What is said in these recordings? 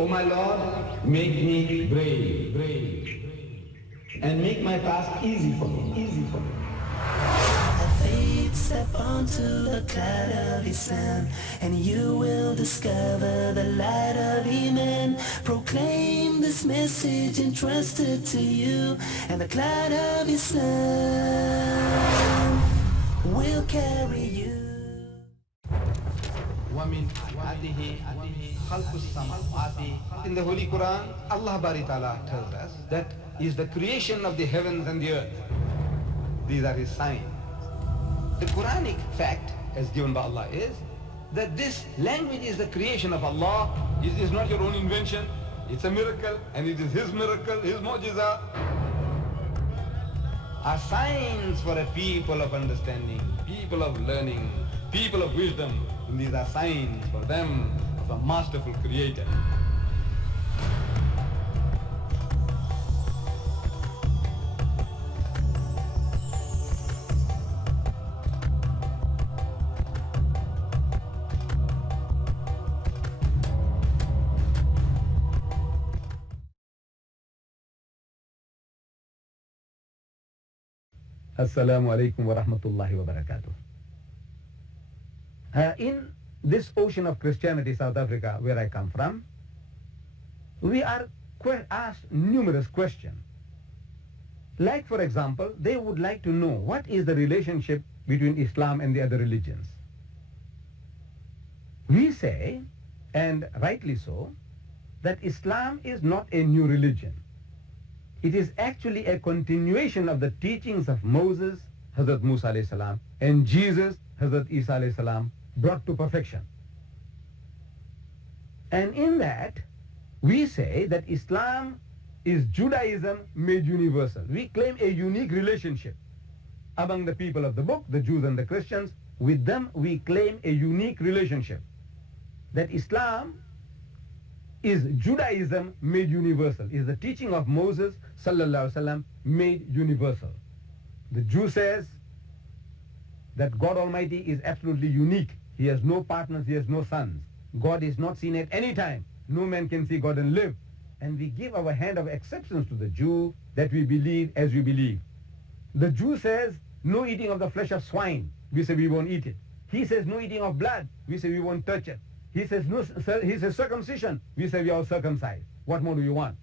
O my Lord, make me brave, and make my task easy for me. Have faith, step onto the cloud of Islam, and you will discover the light of Iman. Proclaim this message entrusted to you, and the cloud of Islam will carry you. In the Holy Quran, Allah Bari Ta'ala tells us that is the creation of the heavens and the earth. These are his signs. The Quranic fact, as given by Allah, is that this language is the creation of Allah. It is not your own invention. It's a miracle, and it is his miracle, his mu'jiza. Are signs for a people of understanding, people of learning, people of wisdom. And these are signs for them of a masterful creator. Assalamu alaikum wa rahmatullahi wa barakatuh. In this ocean of Christianity, South Africa, where I come from, we are asked numerous questions. Like, for example, they would like to know what is the relationship between Islam and the other religions. We say, and rightly so, that Islam is not a new religion. It is actually a continuation of the teachings of Moses, Hazrat Musa alayhi salam, and Jesus, Hazrat Isa alayhi salam, brought to perfection. And in that, we say that Islam is Judaism made universal. We claim a unique relationship among the people of the book, the Jews and the Christians. With them, we claim a unique relationship. That Islam is Judaism made universal, is the teaching of Moses sallallahu alaihi wasallam made universal. The Jew says that God Almighty is absolutely unique. He has no partners, he has no sons. God is not seen at any time. No man can see God and live. And we give our hand of acceptance to the Jew that we believe as we believe. The Jew says no eating of the flesh of swine. We say we won't eat it. He says no eating of blood. We say we won't touch it. He says no. He says circumcision. We say we are circumcised. What more do you want?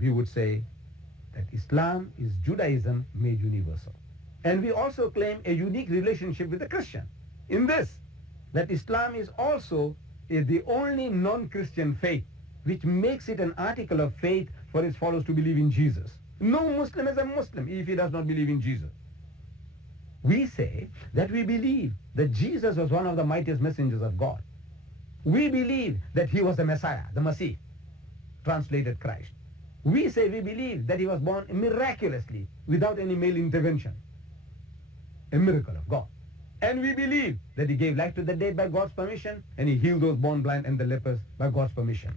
We would say that Islam is Judaism made universal. And we also claim a unique relationship with the Christian in this, that Islam is also the only non-Christian faith which makes it an article of faith for its followers to believe in Jesus. No Muslim is a Muslim if he does not believe in Jesus. We say that we believe that Jesus was one of the mightiest messengers of God. We believe that he was the Messiah, the Masih, translated Christ. We say we believe that he was born miraculously without any male intervention, a miracle of God. And we believe that he gave life to the dead by God's permission, and he healed those born blind and the lepers by God's permission.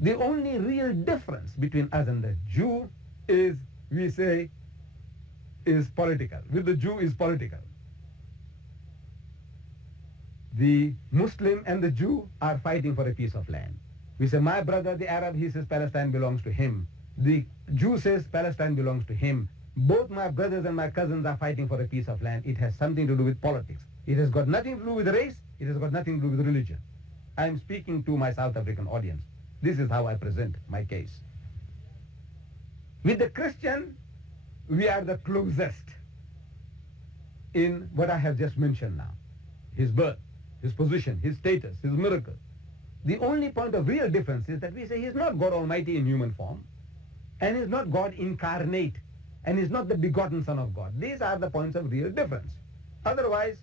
The only real difference between us and the Jew is, we say, is political. With the Jew is political. The Muslim and the Jew are fighting for a piece of land. We say, my brother, the Arab, he says Palestine belongs to him. The Jew says Palestine belongs to him. Both my brothers and my cousins are fighting for a piece of land. It has something to do with politics. It has got nothing to do with race. It has got nothing to do with religion. I am speaking to my South African audience. This is how I present my case. With the Christian, we are the closest in what I have just mentioned now. His birth, his position, his status, his miracle. The only point of real difference is that we say he is not God Almighty in human form, and is not God incarnate, and is not the begotten Son of God. These are the points of real difference. Otherwise,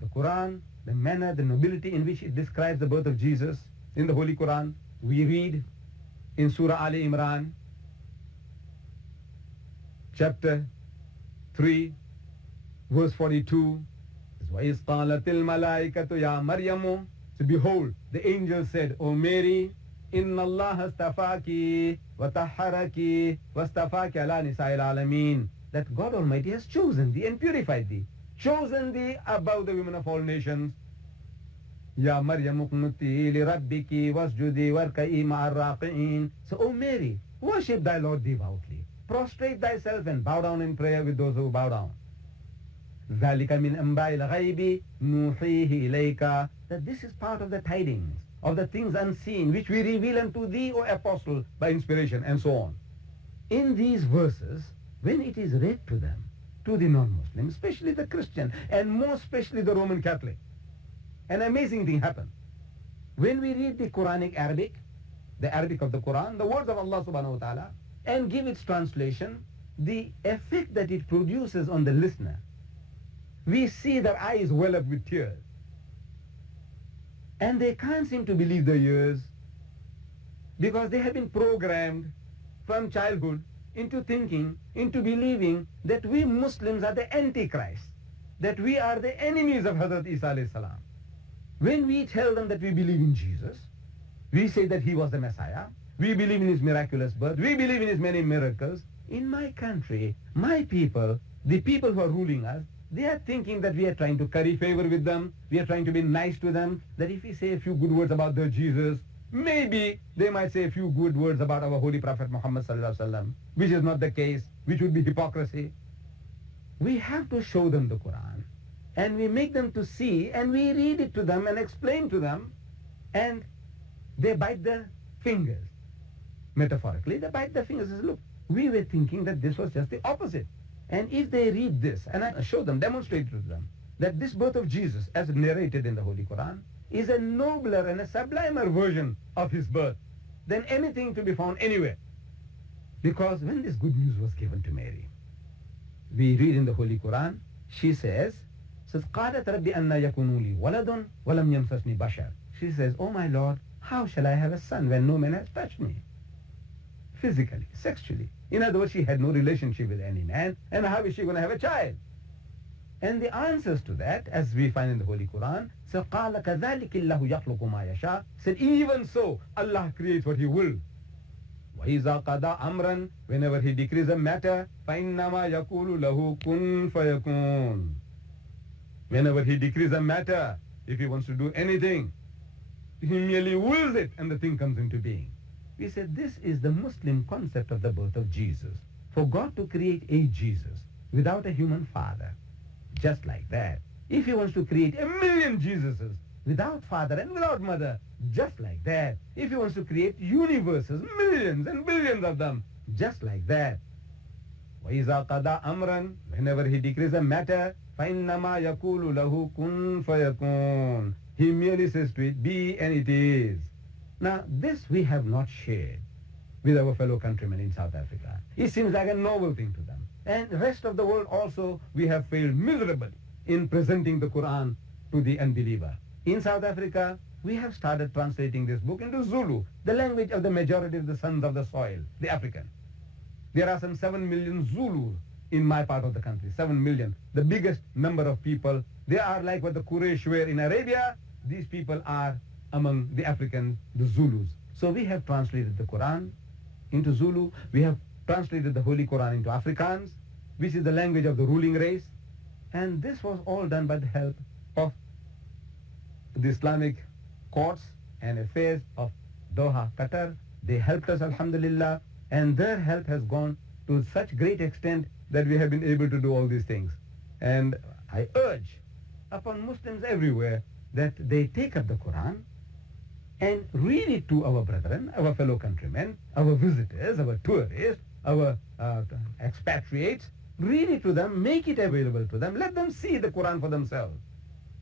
the Quran, the manner, the nobility in which it describes the birth of Jesus in the Holy Quran, we read in Surah Ali Imran, chapter 3, verse 42, وَإِذْ قَالَتِ الْمَلَائِكَةُ يَا مَرْيَمُ. So behold, the angel said, O Mary, إِنَّ اللَّهَ اسْتَفَاكِ وَطَهَّرَكِ وَاسْتَفَاكِ عَلَى نِسَاءِ الْعَالَمِينَ. That God Almighty has chosen thee and purified thee, chosen thee above the women of all nations, Ya Maryam uqnuti li rabbiki wasjudi warka'i ma'ar raqi'in. So, O Mary, worship thy Lord devoutly. Prostrate thyself and bow down in prayer with those who bow down. ذَلِكَ مِنْ أَنْبَاءِ الْغَيْبِ نُوحِيهِ إِلَيْكَ. That this is part of the tidings, of the things unseen, which we reveal unto thee, O Apostle, by inspiration, and so on. In these verses, when it is read to them, to the non-Muslim, especially the Christian, and more especially the Roman Catholic, an amazing thing happened. When we read the Quranic Arabic, the Arabic of the Quran, the words of Allah subhanahu wa ta'ala, and give its translation, the effect that it produces on the listener, we see their eyes well up with tears. And they can't seem to believe their ears, because they have been programmed from childhood into thinking, into believing that we Muslims are the Antichrist, that we are the enemies of Hazrat Isa alayhi salam. When we tell them that we believe in Jesus, we say that he was the Messiah, we believe in his miraculous birth, we believe in his many miracles. In my country, my people, the people who are ruling us, they are thinking that we are trying to curry favor with them, we are trying to be nice to them, that if we say a few good words about their Jesus, maybe they might say a few good words about our Holy Prophet Muhammad sallallahu alaihi wasallam, which is not the case, which would be hypocrisy. We have to show them the Quran, and we make them to see, and we read it to them and explain to them, and they bite their fingers. Metaphorically, they bite their fingers and say, look, we were thinking that this was just the opposite. And if they read this, and I show them, demonstrate to them, that this birth of Jesus, as narrated in the Holy Quran, is a nobler and a sublimer version of his birth than anything to be found anywhere. Because when this good news was given to Mary, we read in the Holy Quran, she says, قَالَتْ رَبِّ أَنَّا يَكُونُ لِي وَلَدٌ وَلَمْ يَمْسَسْنِي بَشَرٌ. She says, oh my Lord, how shall I have a son when no man has touched me? Physically, sexually. In other words, she had no relationship with any man, and how is she going to have a child? And the answers to that, as we find in the Holy Quran, so قَالَ كَذَلِكِ اللَّهُ يَخْلُقُ مَا يَشَاءُ, said even so, Allah creates what he will. وَإِذَا قَضَى أَمْرًا, whenever he decrees a matter, فَإِنَّمَا يَقُولُ لَهُ كُن فَيَكُونُ. Whenever he decrees a matter, if he wants to do anything, he merely wills it and the thing comes into being. We said this is the Muslim concept of the birth of Jesus. For God to create a Jesus without a human father, just like that. If he wants to create 1,000,000 Jesuses without father and without mother, just like that. If he wants to create universes, millions and billions of them, just like that. وَإِذَا قَضَى أَمْرًا, whenever he decrees a matter, فَإِنَّمَا يَقُولُ لَهُ كُن فَيَكُونُ. He merely says to it, be, and it is. Now, this we have not shared with our fellow countrymen in South Africa. It seems like a novel thing to them. And the rest of the world also, we have failed miserably in presenting the Quran to the unbeliever. In South Africa, we have started translating this book into Zulu, the language of the majority of the sons of the soil, the African. There are some 7 million Zulus in my part of the country, 7 million, the biggest number of people. They are like what the Quraysh were in Arabia. These people are among the Africans, the Zulus. So we have translated the Quran into Zulu. We have translated the Holy Quran into Afrikaans, which is the language of the ruling race. And this was all done by the help of the Islamic courts and affairs of Doha, Qatar. They helped us, alhamdulillah, and their help has gone to such great extent that we have been able to do all these things. And I urge upon Muslims everywhere that they take up the Quran and read it to our brethren, our fellow countrymen, our visitors, our tourists, our expatriates. Read it to them, make it available to them, let them see the Quran for themselves.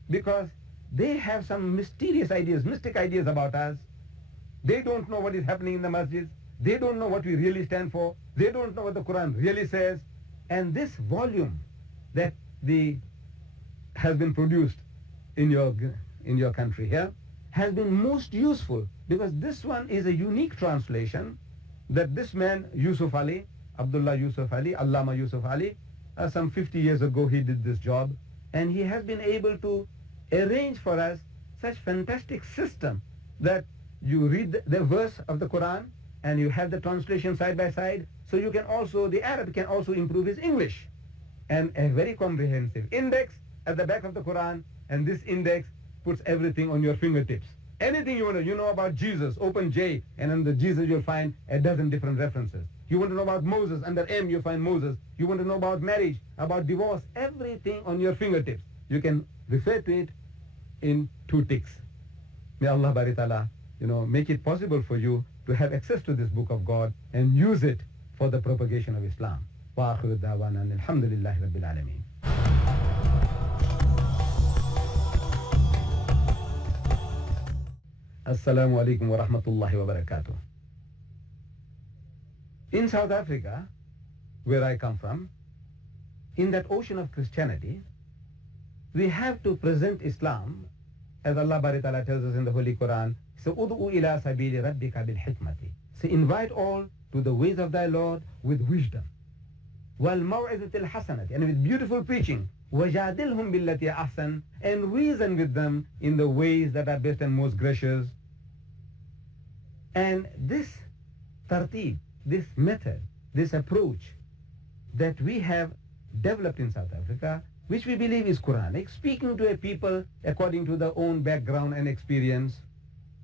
Because they have some mysterious ideas, mystic ideas about us. They don't know what is happening in the masjids. They don't know what we really stand for. They don't know what the Quran really says. And this volume that has been produced in your country here has been most useful, because this one is a unique translation that this man, Yusuf Ali, Abdullah Yusuf Ali, Allama Yusuf Ali, some 50 years ago he did this job, and he has been able to arrange for us such fantastic system that you read the verse of the Quran and you have the translation side by side, so you can also, the Arab can also improve his English. And a very comprehensive index at the back of the Quran, and this index puts everything on your fingertips. Anything you want to, you know about Jesus, open J, and under Jesus you'll find a dozen different references. You want to know about Moses, under M you find Moses. You want to know about marriage, about divorce, everything on your fingertips. You can refer to it in 2 ticks. May Allah Bari Ta'ala, make it possible for you to have access to this book of God and use it for the propagation of Islam. Wa akhiru da'wana alhamdulillahi rabbil alameen. Assalamu alaikum wa rahmatullahi wa barakatuh. In South Africa, where I come from, in that ocean of Christianity, we have to present Islam, as Allah Bari Ta'ala tells us in the Holy Quran, so ud'u ila sabili rabbika bil hikmati. So invite all to the ways of thy Lord with wisdom. Wal maw'izatil hasanati, and with beautiful preaching. Wajadilhum billati ahsan, and reason with them in the ways that are best and most gracious. And this tartib, this method, this approach that we have developed in South Africa, which we believe is Quranic, speaking to a people according to their own background and experience.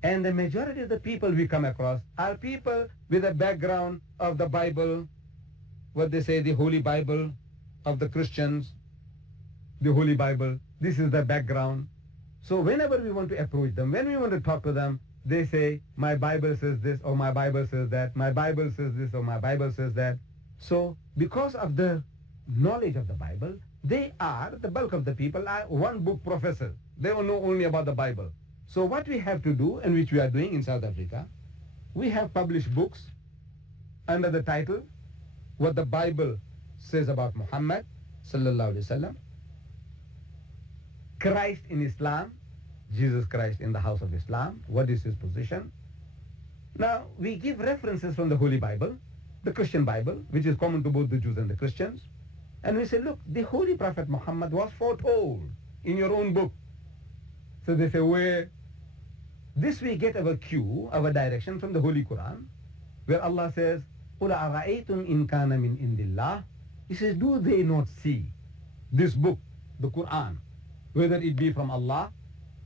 And the majority of the people we come across are people with a background of the Bible, what they say, the Holy Bible of the Christians, the Holy Bible. This is the background. So whenever we want to approach them, when we want to talk to them, they say, my Bible says this, or my Bible says that, my Bible says this, or my Bible says that. So because of the knowledge of the Bible, they are, the bulk of the people are one book professors. They don't know only about the Bible. So what we have to do, and which we are doing in South Africa, we have published books under the title, What the Bible Says About Muhammad, Sallallahu Alaihi Wasallam, Christ in Islam, Jesus Christ in the house of Islam, what is his position? Now, we give references from the Holy Bible, the Christian Bible, which is common to both the Jews and the Christians. And we say, look, the Holy Prophet Muhammad was foretold in your own book. So they say, where? This we get our cue, our direction from the Holy Quran, where Allah says, قُلْ أَرَأَيْتُمْ إِنْ كَانَ مِنْ إِنْدِ اللَّهِ. He says, do they not see this book, the Quran, whether it be from Allah?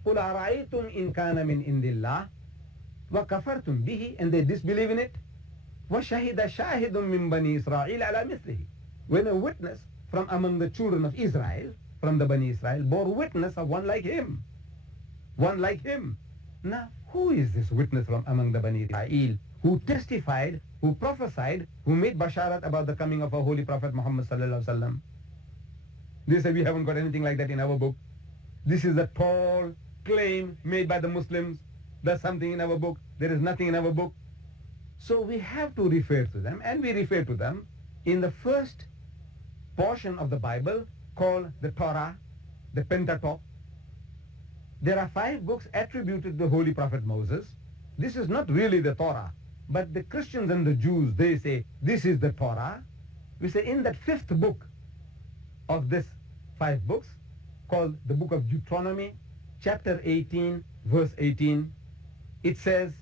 قُلْ أَرَأَيْتُمْ إِنْ كَانَ مِنْ إِنْدِ اللَّهِ وَكَفَرْتُمْ بِهِ, and they disbelieve in it. وَشَهِدَ شَاهِدٌ مِّن بَنِي إِسْرَائِيلَ عَلَى مِثْلِهِ. When a witness from among the children of Israel, from the Bani Israel, bore witness of one like him. One like him. Now, who is this witness from among the Bani Israel who testified, who prophesied, who made basharat about the coming of our Holy Prophet Muhammad Sallallahu Alaihi Wasallam? They say we haven't got anything like that in our book. This is a tall claim made by the Muslims. There's something in our book. There is nothing in our book. So we have to refer to them, and we refer to them in the first portion of the Bible called the Torah, the Pentateuch. There are 5 books attributed to the Holy Prophet Moses. This is not really the Torah, but the Christians and the Jews, they say, this is the Torah. We say in that 5th book of this 5 books, called the book of Deuteronomy, chapter 18, verse 18, it says,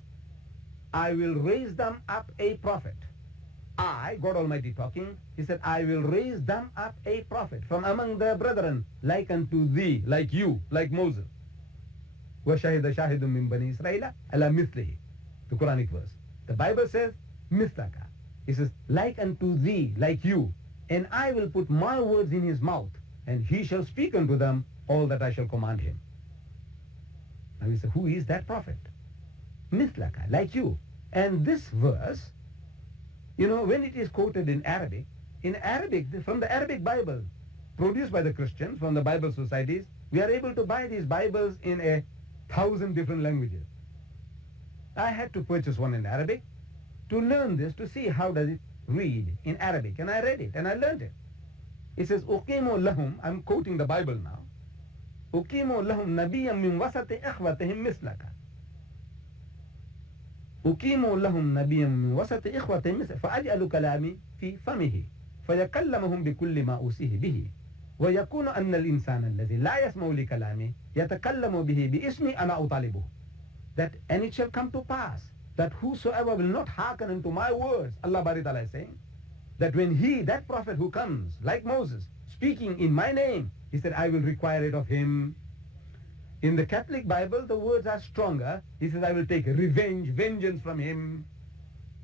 I will raise them up a prophet. I, God Almighty talking, he said, I will raise them up a prophet from among their brethren, like unto thee, like you, like Moses. وَشَهِدَ شَاهِدٌ مِّن بَنِي إِسْرَائِيلَ عَلَى مِثْلِهِ. The Quranic verse. The Bible says, mithlaka. It says, like unto thee, like you, and I will put my words in his mouth, and he shall speak unto them all that I shall command him. Now we say, who is that prophet? Mithlaka, like you. And this verse, when it is quoted in Arabic, from the Arabic Bible, produced by the Christians, from the Bible societies, we are able to buy these Bibles in 1,000 different languages. I had to purchase one in Arabic to learn this, to see how does it read in Arabic. And I read it, and I learned it. It says, أُقِيمُ لَهُمْ, I'm quoting the Bible now, أُقِيمُ لَهُمْ نَبِيًّا مِنْ وَسَطِ إِخْوَتِهِمْ مِثْلَكَ. أُقِيمُ لَهُمْ نَبِيًّا مِنْ وَسَطِ إِخْوَتِهِمْ مِثْلَكَ فَأَجْعَلُ كَلَامِي فِي فَمِهِ فَيَكَلَّمُهُمْ بِكُلِّ مَا أُوصِيهِ بِهِ ويكون أن الإنسان الذي لا يسمع لكلامي يتكلم به باسمي أنا أطالبه. That, and it shall come to pass that whosoever will not hearken unto my words, Allah Bari Ta'ala is saying, that when he, that prophet who comes, like Moses, speaking in my name, he said, I will require it of him. In the Catholic Bible, the words are stronger. He says, I will take revenge, vengeance from him.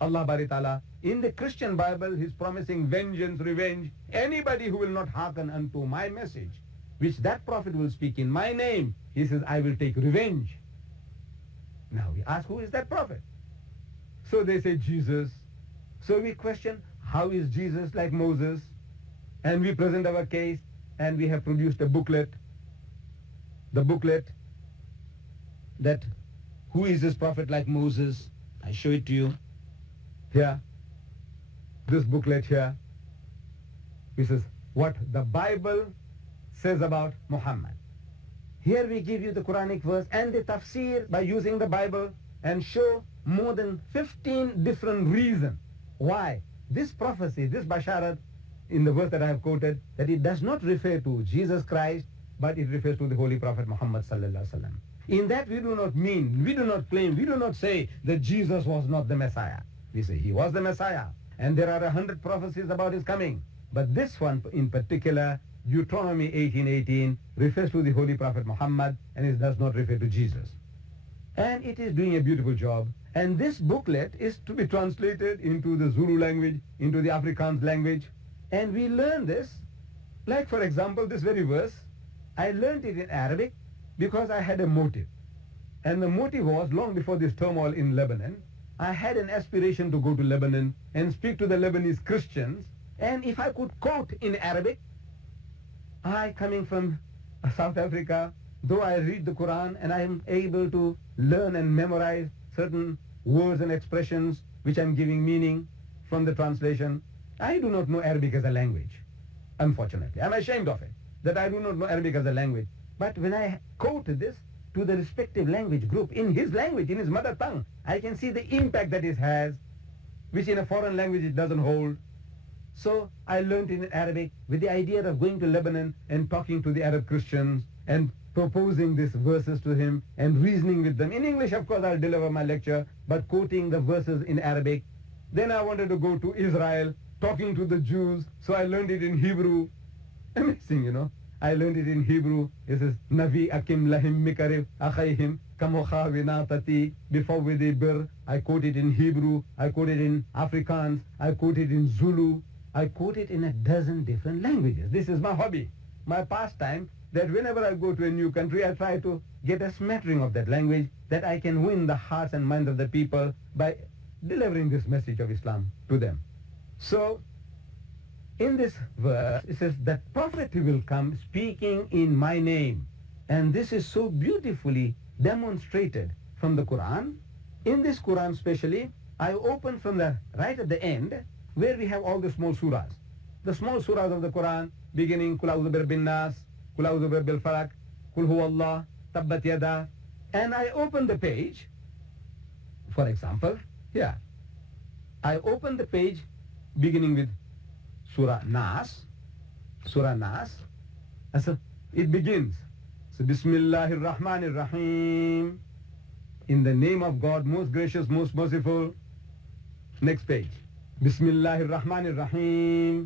Allah Bari Ta'ala. In the Christian Bible, he's promising vengeance, revenge. Anybody who will not hearken unto my message, which that prophet will speak in my name, he says, I will take revenge. Now we ask, who is that prophet? So they say Jesus. So we question, how is Jesus like Moses? And we present our case, and we have produced a booklet. The booklet that, who is this prophet like Moses? I show it to you. Here, this booklet here, which is what the Bible says about Muhammad. Here we give you the Quranic verse and the tafsir by using the Bible and show more than 15 different reasons why this prophecy, this basharat in the verse that I have quoted, that it does not refer to Jesus Christ, but it refers to the Holy Prophet Muhammad sallallahu alaihi wasallam. In that we do not mean, we do not claim, we do not say that Jesus was not the Messiah. We say he was the Messiah. And there are 100 prophecies about his coming. But this one in particular, Deuteronomy 18:18, refers to the Holy Prophet Muhammad, and it does not refer to Jesus. And it is doing a beautiful job. And this booklet is to be translated into the Zulu language, into the Afrikaans language. And we learn this, like for example, this very verse, I learned it in Arabic because I had a motive. And the motive was, long before this turmoil in Lebanon, I had an aspiration to go to Lebanon and speak to the Lebanese Christians. And if I could quote in Arabic, I, coming from South Africa, though I read the Quran and I am able to learn and memorize certain words and expressions which I'm giving meaning from the translation, I do not know Arabic as a language, unfortunately. I'm ashamed of it, that I do not know Arabic as a language. But when I quoted this to the respective language group, in his language, in his mother tongue, I can see the impact that it has, which in a foreign language it doesn't hold. So I learned in Arabic with the idea of going to Lebanon and talking to the Arab Christians and proposing these verses to him and reasoning with them. In English, of course, I'll deliver my lecture, but quoting the verses in Arabic. Then I wanted to go to Israel, talking to the Jews, so I learned it in Hebrew. Amazing, you know. I learned it in Hebrew. It says, Navi akim lahim mikarib akhayhim kamocha vinatati bifawidi bir. I quote it in Hebrew. I quote it in Afrikaans. I quote it in Zulu. I quote it in a dozen different languages. This is my hobby, my pastime, that whenever I go to a new country, I try to get a smattering of that language, that I can win the hearts and minds of the people by delivering this message of Islam to them. So, in this verse, it says, that prophet will come speaking in my name. And this is so beautifully demonstrated from the Quran. In this Quran especially, I open from the right at the end, where we have all the small surahs. The small surahs of the Quran, beginning, Kul a'udhu birabbin nas, Kul a'udhu birabbil falak, Kul huwa Allah, Tabbat yada. And I open the page, for example, here. I open the page beginning with Surah Nas, and so it begins. So, Bismillahir Rahmanir Rahim, in the name of God, most gracious, most merciful. Next page. Bismillahir Rahmanir Rahim.